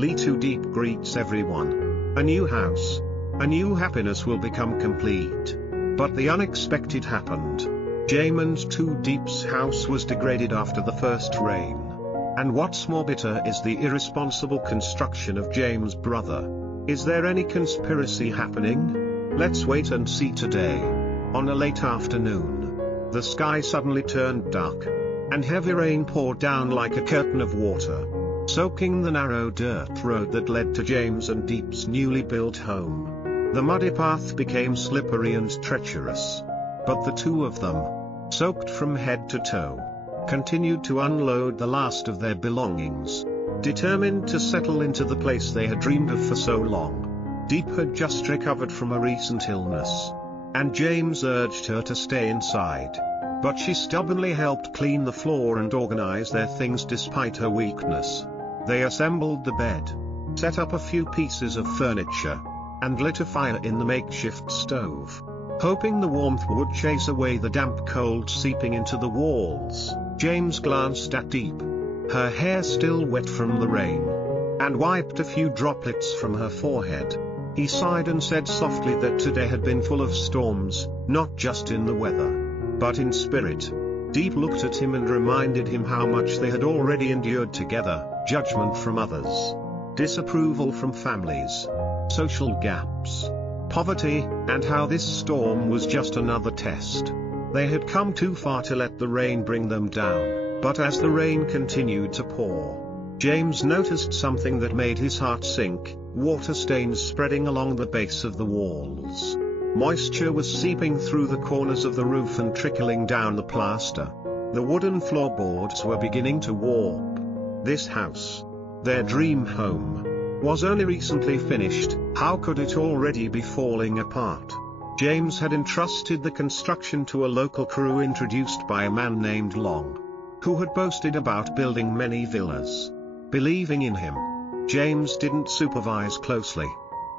Lytudiep greets everyone. A new house. A new happiness will become complete. But the unexpected happened. Jame and Diep's house was degraded after the first rain. And what's more bitter is the irresponsible construction of Jame's brother. Is there any conspiracy happening? Let's wait and see today. On a late afternoon, the sky suddenly turned dark, and heavy rain poured down like a curtain of water, soaking the narrow dirt road that led to James and Diep's newly built home. The muddy path became slippery and treacherous. But the two of them, soaked from head to toe, continued to unload the last of their belongings, determined to settle into the place they had dreamed of for so long. Diep had just recovered from a recent illness, and James urged her to stay inside. But she stubbornly helped clean the floor and organize their things despite her weakness. They assembled the bed, set up a few pieces of furniture, and lit a fire in the makeshift stove, hoping the warmth would chase away the damp cold seeping into the walls. James glanced at Diep, her hair still wet from the rain, and wiped a few droplets from her forehead. He sighed and said softly that today had been full of storms, not just in the weather, but in spirit. Diep looked at him and reminded him how much they had already endured together: judgment from others, disapproval from families, social gaps, poverty, and how this storm was just another test. They had come too far to let the rain bring them down, but as the rain continued to pour, James noticed something that made his heart sink: water stains spreading along the base of the walls. Moisture was seeping through the corners of the roof and trickling down the plaster. The wooden floorboards were beginning to warp. This house, their dream home, was only recently finished. How could it already be falling apart? James had entrusted the construction to a local crew introduced by a man named Long, who had boasted about building many villas. Believing in him, James didn't supervise closely.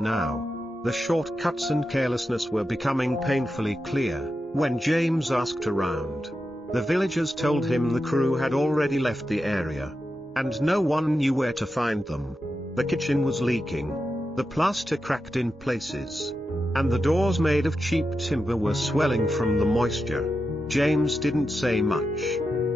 Now, the shortcuts and carelessness were becoming painfully clear. When James asked around, the villagers told him the crew had already left the area, and no one knew where to find them. The kitchen was leaking, the plaster cracked in places, and the doors made of cheap timber were swelling from the moisture. James didn't say much.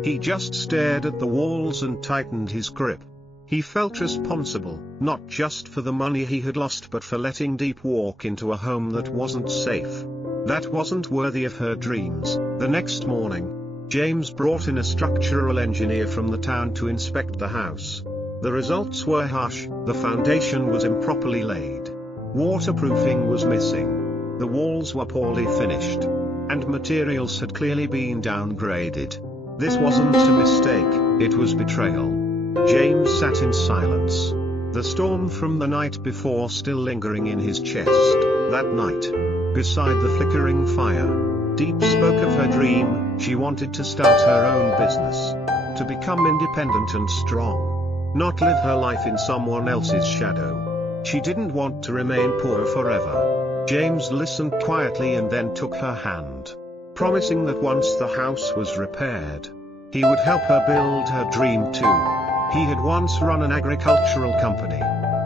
He just stared at the walls and tightened his grip. He felt responsible, not just for the money he had lost but for letting Diep walk into a home that wasn't safe, that wasn't worthy of her dreams. The next morning, James brought in a structural engineer from the town to inspect the house. The results were harsh. The foundation was improperly laid, waterproofing was missing, the walls were poorly finished, and materials had clearly been downgraded. This wasn't a mistake, it was betrayal. James sat in silence, the storm from the night before still lingering in his chest. That night, beside the flickering fire, Diep spoke of her dream. She wanted to start her own business, to become independent and strong, not live her life in someone else's shadow. She didn't want to remain poor forever. James listened quietly and then took her hand, promising that once the house was repaired, he would help her build her dream too. He had once run an agricultural company,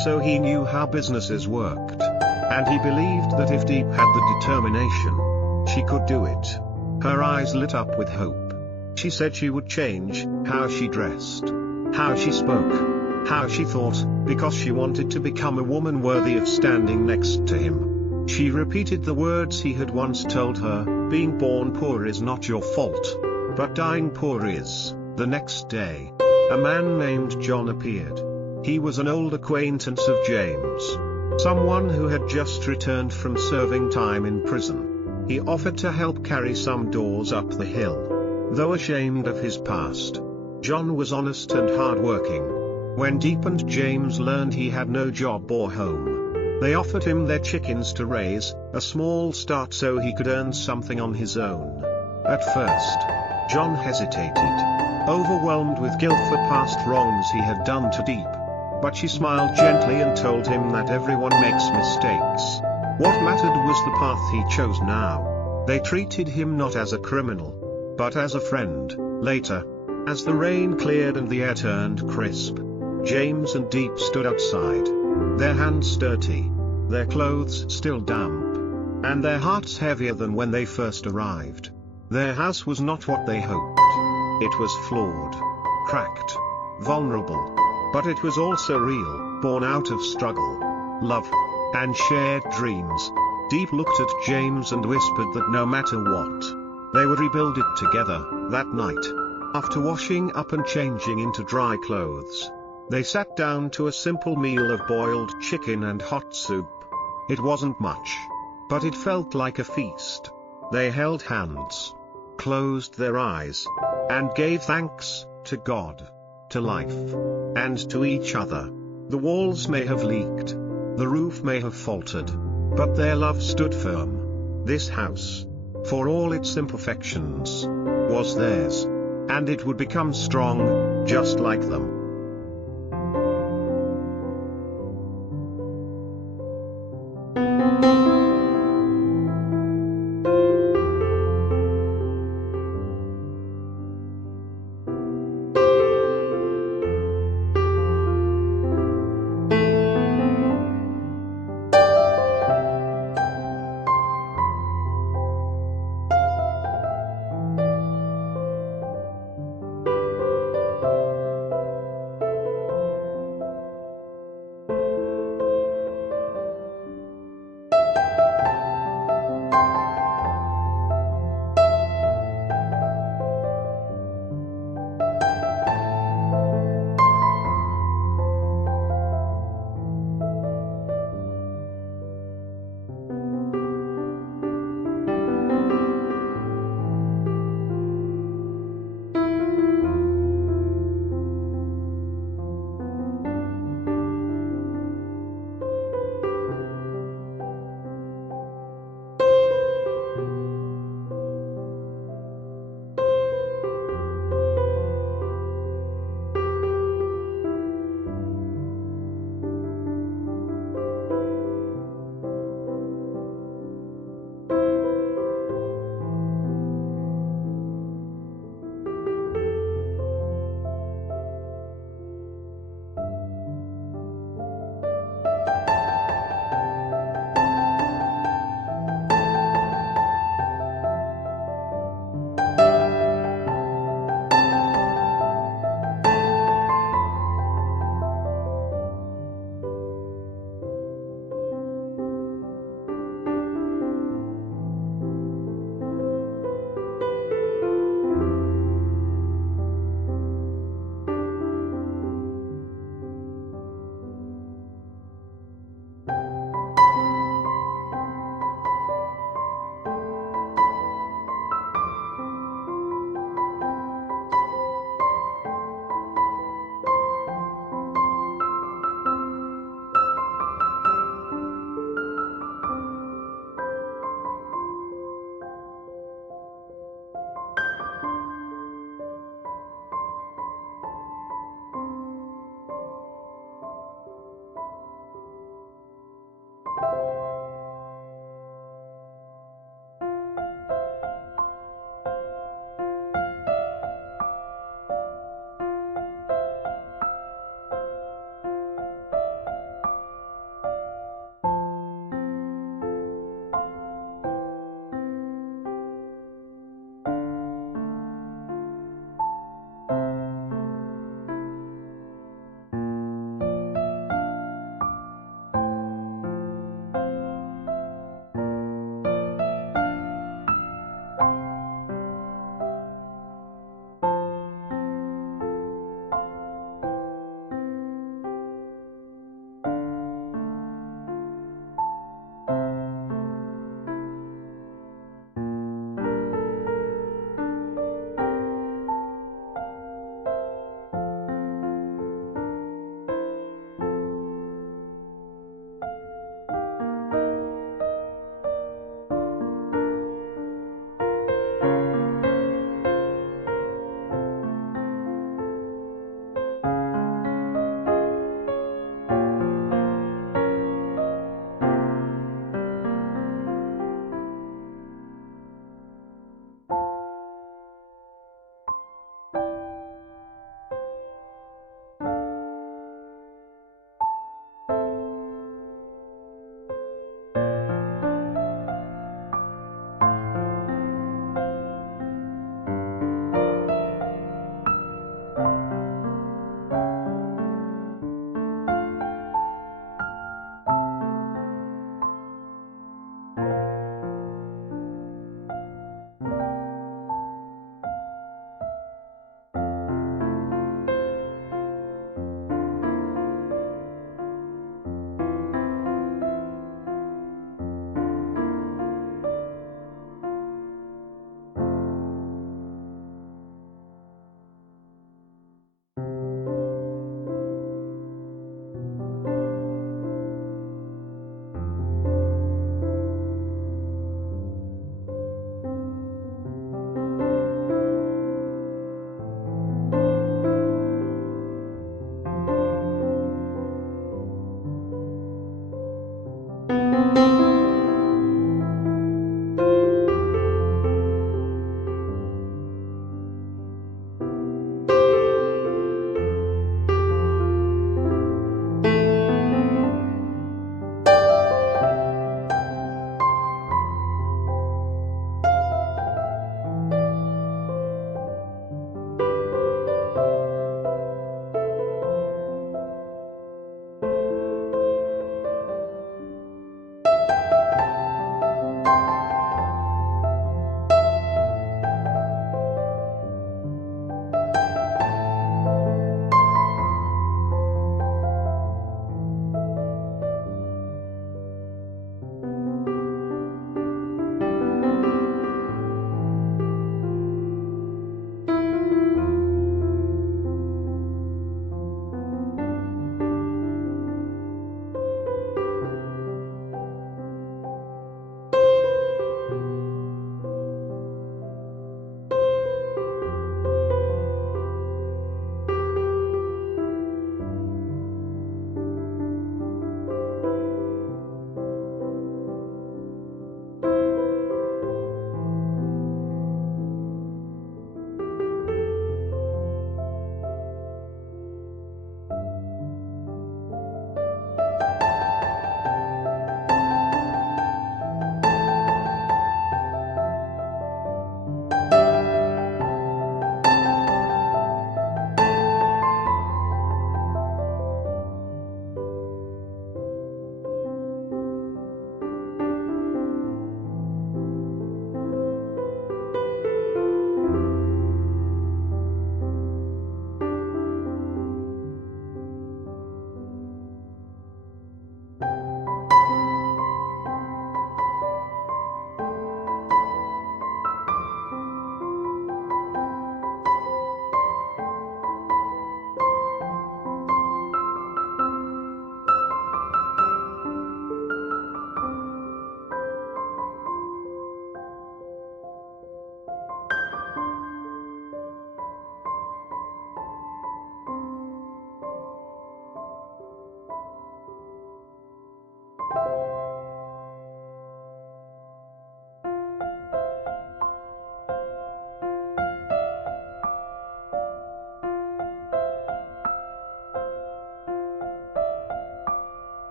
so he knew how businesses worked, and he believed that if Diep had the determination, she could do it. Her eyes lit up with hope. She said she would change how she dressed, how she spoke, how she thought, because she wanted to become a woman worthy of standing next to him. She repeated the words he had once told her: being born poor is not your fault, but dying poor is. The next day, a man named John appeared. He was an old acquaintance of James, someone who had just returned from serving time in prison. He offered to help carry some doors up the hill. Though ashamed of his past, John was honest and hard-working. When Diep and James learned he had no job or home, they offered him their chickens to raise, a small start so he could earn something on his own. At first, John hesitated, overwhelmed with guilt for past wrongs he had done to Diep. But she smiled gently and told him that everyone makes mistakes. What mattered was the path he chose now. They treated him not as a criminal, but as a friend. Later, as the rain cleared and the air turned crisp, James and Diep stood outside. Their hands dirty, their clothes still damp, and their hearts heavier than when they first arrived. Their house was not what they hoped. It was flawed, cracked, vulnerable. But it was also real, born out of struggle, love, and shared dreams. Diep looked at James and whispered that no matter what, they would rebuild it together. That night, after washing up and changing into dry clothes, they sat down to a simple meal of boiled chicken and hot soup. It wasn't much, but it felt like a feast. They held hands, closed their eyes, and gave thanks to God, to life, and to each other. The walls may have leaked, the roof may have faltered, but their love stood firm. This house, for all its imperfections, was theirs, and it would become strong, just like them.